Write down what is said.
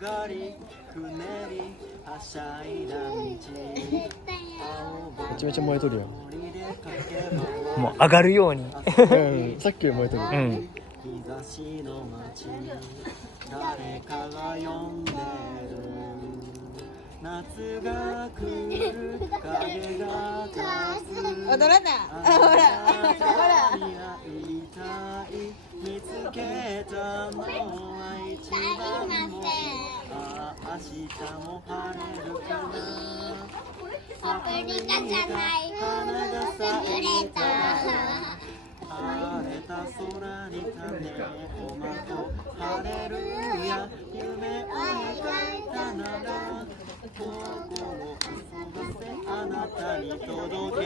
がりくねりはしゃいだ道めちゃめちゃ燃えとるやん。もう上がるようにうん、さっきより燃えとる。うん日差しの街誰かが呼んでる夏が来る影が立つ踊らなあほらほら見たい見つけたのは一番もあ明日も晴れるかなパプリカじゃない花が咲いた晴れた空に種をまとハレルヤ夢を描いたなら心遊ばせあなたに届け